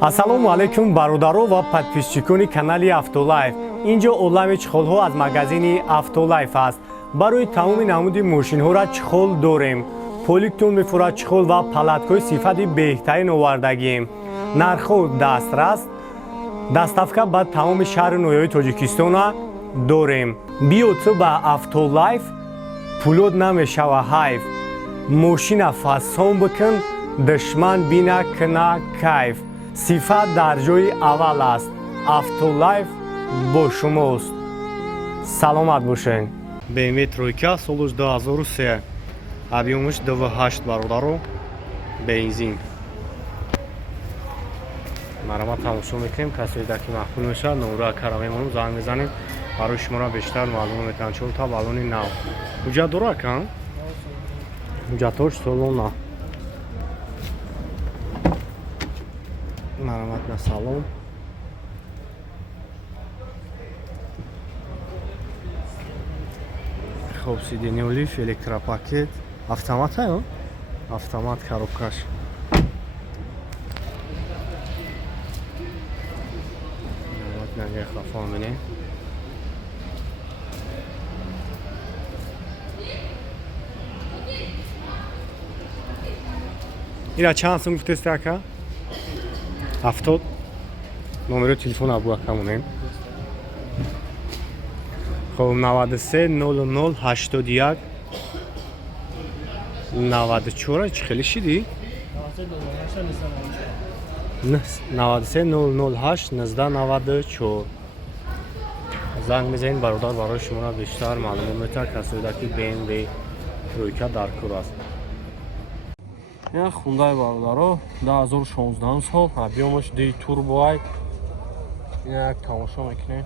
ассалому алайкум бародаро ва подписчикони канали Автолайф. Инҷо олами чихолҳо аз магазини Автолайф аст. Барои тамоми намуди мошинҳоро чихол дорем. Поликтон мефурад чихол ва палаткои сифати беҳтарин овардагием. Нархҳо дастрас. Доставка ба тамоми шаҳри ноҳияи Тоҷикистона дорем. Биё ту ба Автолайф, пулод намешава ҳайф. Мошина фасон бикун, душман бина кина кайф. Сифат дар ҷои аввал аст. Автолайф бо шумост. Саломат бошед. BMW тройка соли 2003. Объемаш 2.8 бародаро. Бензин. Марама тамошо мекунем. Касе дар ки маҳбул мешавад, номеро кара мемонем, занг мезанем. Барои шуморо бештар маълумо мекунанд. Чун та балони нав. Ҳуҷҷат дорад кан? Ҳуҷҷатош солона. Марамат на салон. Хоб сидени олиф, электропакет. Автомат ҳаё? Автомат коробкаш. Марамат на гехафон бинем. ира чанд сум гуфтест ака? 70. номеро телефон абуакамонем. хоб 93 00 81 94 чӣ хеле шидӣ? 93 008 1994. занг мезанед бародар барои шуморо бештар маълумот метавад касоида ки BMW тройка дар кор аст. Hyundai бародаро 2016 сол, объемаш D турбо. Як тамошо мекунем.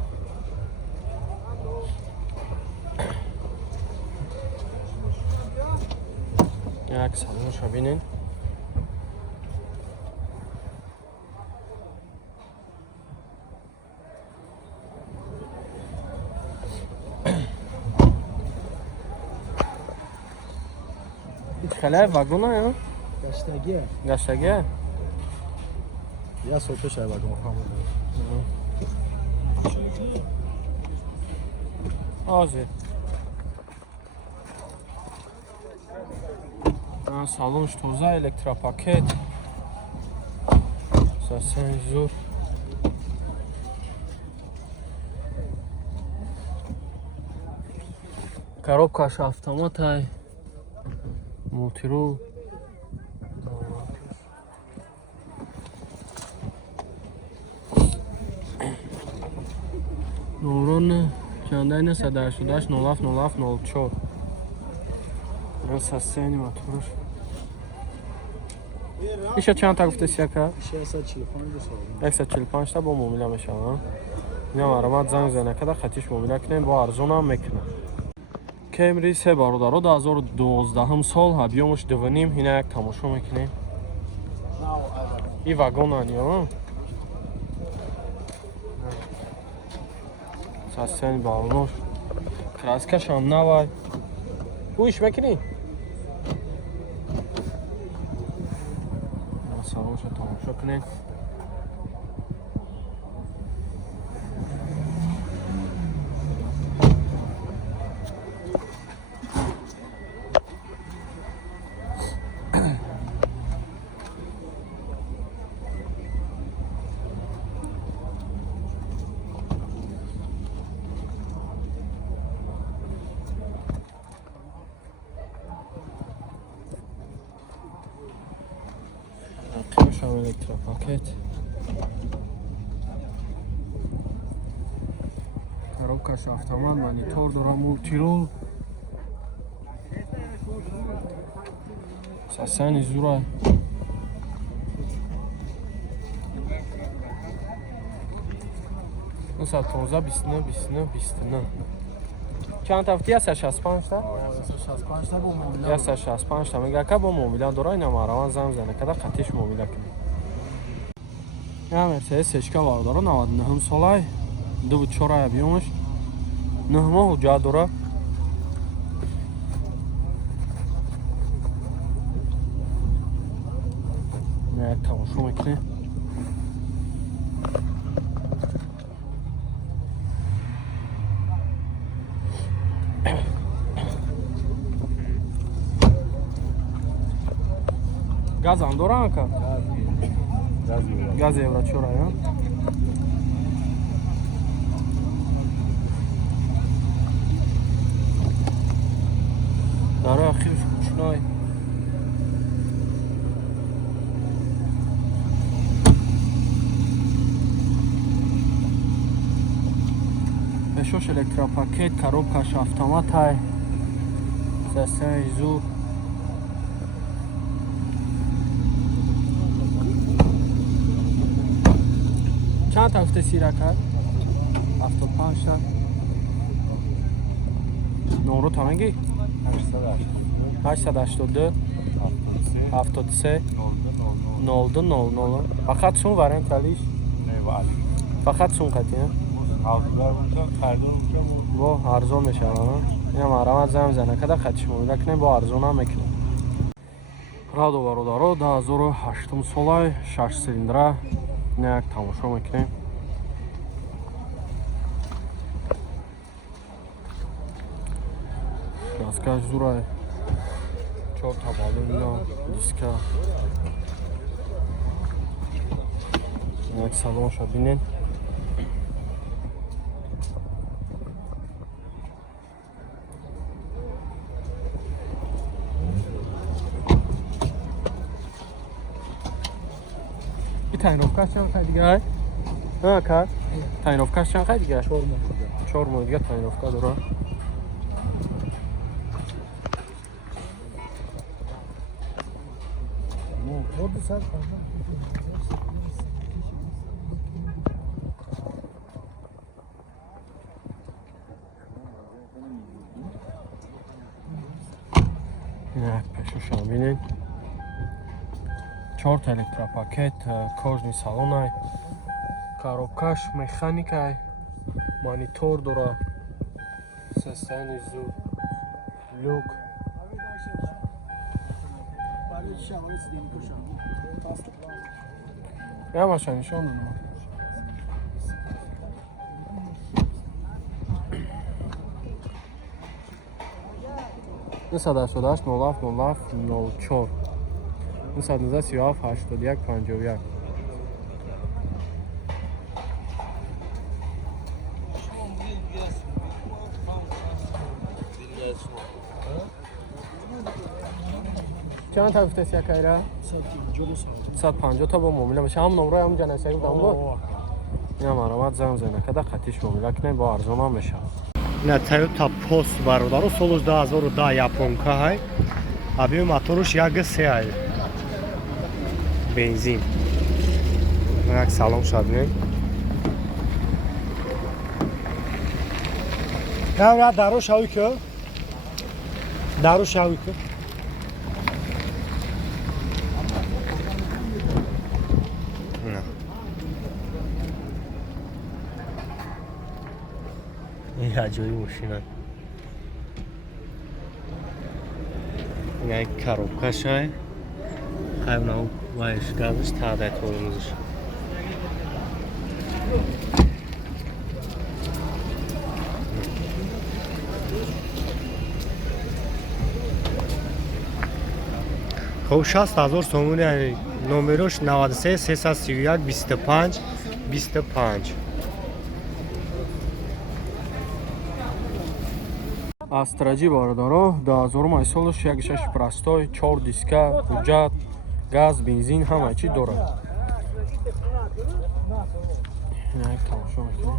Як салоншо бинед. Хеле вагона ё? Гаштагия? Я сото шай вагон ҳамон. Озир. Салонш тоза, электропакет. Сензор. Коробкаш автоматай. Мултирул. Номерон чандайна 188 07 07 04. Рассасени мотор. Иша чанд та гуфтеси ака? 145 та бо муомила мешавад. Ина маромад занг зана када хатиш муомила кунем, бо арзонам мекунам. Camry 3 бародаро 2012 сол, объемаш 2.5. Ина як тамошо мекунем. И вагонан ё? Сасен балнош. Краскашам навай. Гӯш мекунӣ? Салоншо тамошо кунем. Электропакет. Коробкаш автомат, монитор дорам, мултирул. Сасани зура. Нуса тоза 29. Чанд тафти 165 та? 165 та бо муомила. 165 та мегака бо муомила дора, ина мараван занг зана када хатиш муомила кунем. Я Mercedes сечка бародаро 99 солай, 2.4 объемаш, 9 моҳ ҳуҷҷат дора. Як тамошо мекунем. Gaz هم دارن که؟ Gaz گاز evra چرا ya? داره اخیر شنای بشوش الکتروپاکت коробкаш автоматай системаи зу چند تا گفته سیرکت؟ 75 تا نورو تانگی؟ 882 73 02 00 فقط سون وارن کلیش؟ فقط سون قطعی با ارزون میشه اینم آرامت زم زنه کده قطعش مویده کنیم با ارزون هم میکنیم رادو برادارو دا 2008 سولای 6 سیلیندره نه یک تماشا میکنیم گازگاش زورای 4 تا بالون دیسکا یک سالونش رو بینین تاینوفکاش چند خیلی دیگه های؟ نه کار؟ تاینوفکاش چند خیلی دیگه؟ 4 ماه دیگه تاینوفکا داره نه پشوش هم بینین 4 تا الکتروپاکت کожний салонай коробкаш механикай монитор дора системаи зу люк я машина нишон дадам نصد شده است 07 07 04 919 37 81 51 چند تا گفته سیا کایره؟ 150 تا با مومیله باشه هم نمره هم جنسه گفتم با این هم آرامت زن زنه کده قطیش مومیله کنه با ارزون هم میشه نه Toyota Post برادارو سالش 2010 японка های ابی موتورش یک سه های بنزین یک سلام شدیم نه درو شوی که درو شوی که نه این عجایی ماشینه این یک коробкаш های hayvanı vayış qalmış tədət olunur. خب 60000 سومون یعنی نمرش 93 331 25 25 астраҷи бародаро 2000 майсолаш 16 простой 4 диска ҳуҷҷат газ бензин ҳама чӣ дорад як тамошо мекунем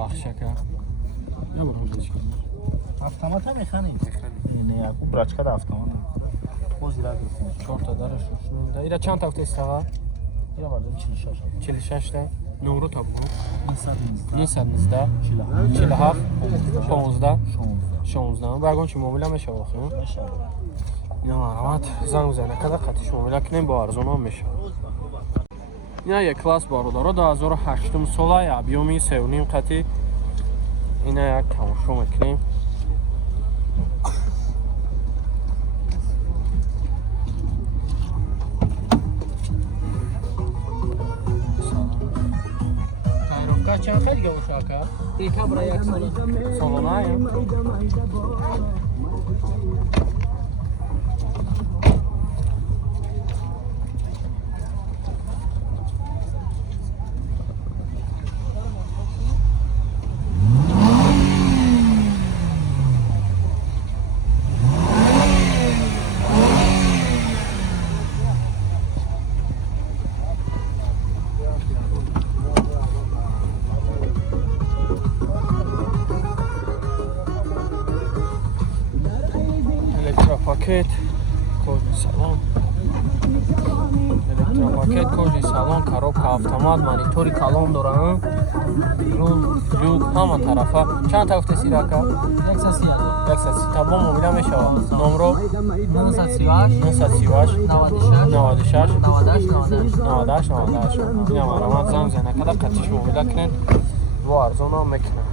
бахшака я бурозичка автомат هم میخنی اینه یکو براچکا دا автомат باز دیگه گفتیم 4 تا дараш шунда ира чанд та гуфтаи истава یا بعد 46 46 та номро табон 919 47 15 16 16 багон чи муомила мешавад мешавад. ина марҳамат занг бизанед када қатиш муомила кунем бо арзонҳо мешавад. ина як класс бародаро 2008 сола объёми 3.5 қати ина як тамошо мекунем. тайровка чанд хелига бошака Декабр як сола. солоная электропакет коди салон электропакет коди салон коробка автомат монитори калон дорам рул люк ҳама тарафа чанд та гуфтеси рака 130 табон муомила мешавад. номро 938 96 98 98 ина марҳамат занг бизанед када қатиш муомила кунед бо арзонҳо мекунад.